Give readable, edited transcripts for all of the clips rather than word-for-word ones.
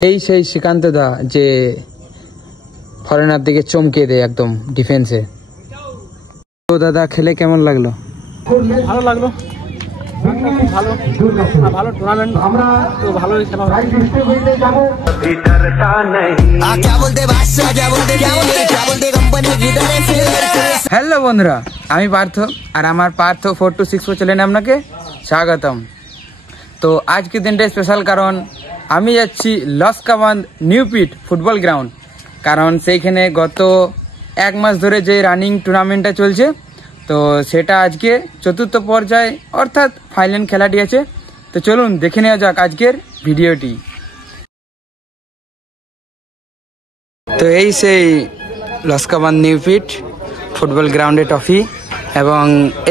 এই সেই শ্রীকান্ত দা যে ফরেনার দিকে চমকে দেয় একদম ডিফেন্সে। তো দাদা খেলে কেমন লাগলো? ভালো লাগলো, ভালো ভালো টুর্নামেন্ট, আমরা তো ভালোই খেলা। হ্যালো বন্ধুরা, আমি পার্থ আর আমার পার্থ 426 চ্যানেলে আপনাকে স্বাগতম। তো আজকের দিনটা স্পেশাল, কারণ আমি যাচ্ছি লস্কাবান্দ নিউপিট ফুটবল গ্রাউন্ড। কারণ সেইখানে গত এক মাস ধরে যে রানিং টুর্নামেন্টটা চলছে, তো সেটা আজকে চতুর্থ পর্যায়ে অর্থাৎ ফাইনাল খেলাটি আছে। তো চলুন দেখে নেওয়া যাক আজকের ভিডিওটি। তো এই সেই লস্কাবান্দ নিউপিট ফুটবল গ্রাউন্ডে ট্রফি, এবং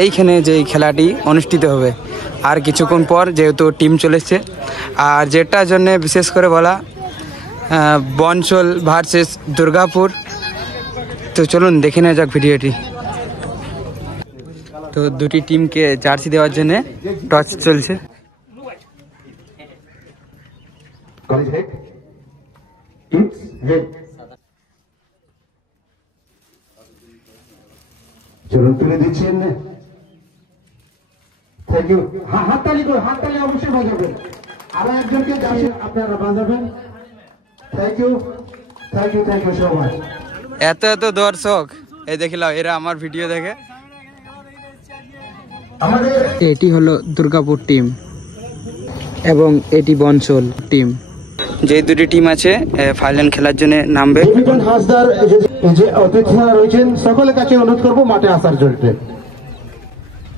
এইখানে যে খেলাটি অনুষ্ঠিত হবে আর কিছুক্ষণ পর, যেহেতু টিম চলে এসছে। আর যেটার জন্যে বিশেষ করে বলা, বনসল ভার্সেস দুর্গাপুর। তো চলুন দেখে নেওয়া যাক ভিডিওটি। তো দুটি টিমকে জার্সি দেওয়ার জন্য টস চলছে। চলুন তুলে দিচ্ছেন, থ্যাংক ইউ। হাততালি করে, হাততালি অবশ্যই বাজাবেন। আরো একজনকে জার্সি আপনারা বাজাবেন। Thank you, thank you, thank you so much. এত এত দর্শক এই দেখিলাম, এরা আমার ভিডিও দেখে। এটি হলো দুর্গাপুর টিম এবং এটি বনসল টিম। যে দুটি টিম আছে ফাইনাল খেলার জন্য নামবে। হাসদার যে অতিথিরা রয়েছেন সকলের কাছে অনুরোধ করবো মাঠে আসার জন্য।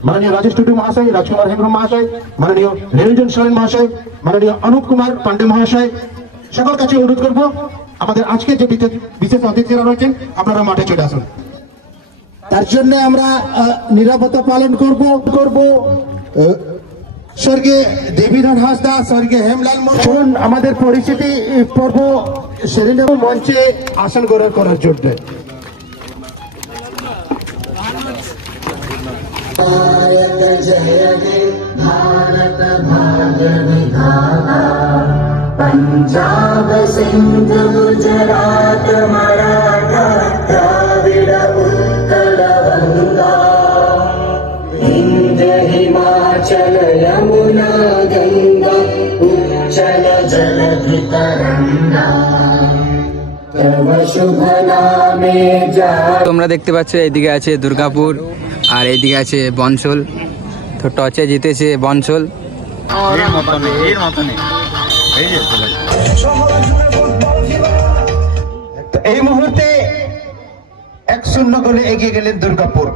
মাননীয় রাজেশ টুডু মহাশয়, রাজকুমার হেমব্রম মহাশয়, মাননীয় নিরঞ্জন সোরেন মহাশয়, মাননীয় অনুপ কুমার পান্ডে মহাশয়, সকল কাছে অনুরোধ করবো আমাদের আজকে যে বিশেষ অতিথিরা রয়েছেন আপনারা মাঠে চলে আসুন। তার জন্য আমরা নিরাপত্তা পালন করব। স্বর্গীয় দেবীধর হাসদা, স্বর্গীয় হেমলাল মোহন আমাদের পরিচিতি পর্ব সেরে নেব মঞ্চে আসন গ্রহণ করার জন্য। पंजाब सिंध गुजरात मराठा द्राविड़ उत्कल गंगा हिंद हिमाचल यमुना गंगा उच्चल जलधि तरंगा तव शुभ नामे जा। তোমরা দেখতে পাচ্ছ এইদিকে আছে দুর্গাপুর আর এইদিকে আছে বনসল। তো টচে জিতেছে বনসল। এই মুহূর্তে 1-0 গোলে এগিয়ে গেলেন দুর্গাপুর।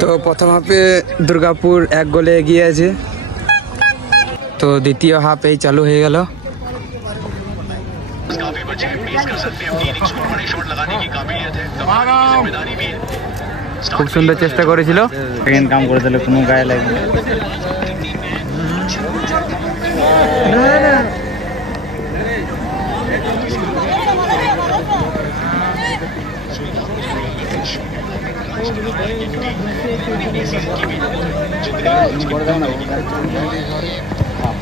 তো প্রথম হাফে দুর্গাপুর 1 গোলে এগিয়ে আছে। তো দ্বিতীয় হাফ এই চালু হয়ে গেল। খুব সুন্দর চেষ্টা করেছিল, সেকেন্ড কাম করে দিলে কোনো গায়ে লাগবে।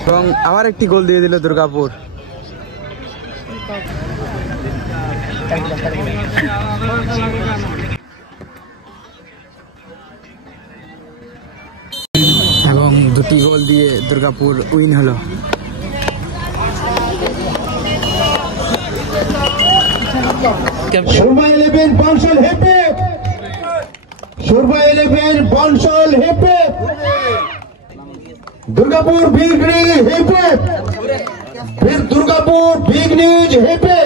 এবং আবার একটি গোল দিয়ে দিল দুর্গাপুর। এবং দুটি গোল দিয়ে দুর্গাপুর উইন হলো। সুরমা 11 বনসল হেপে, সুরমা 11 বনসল হেপে, দুর্গাপুর বিগ নিউজ হেপে, फिर दुर्गापुर बिग न्यूज हेपे।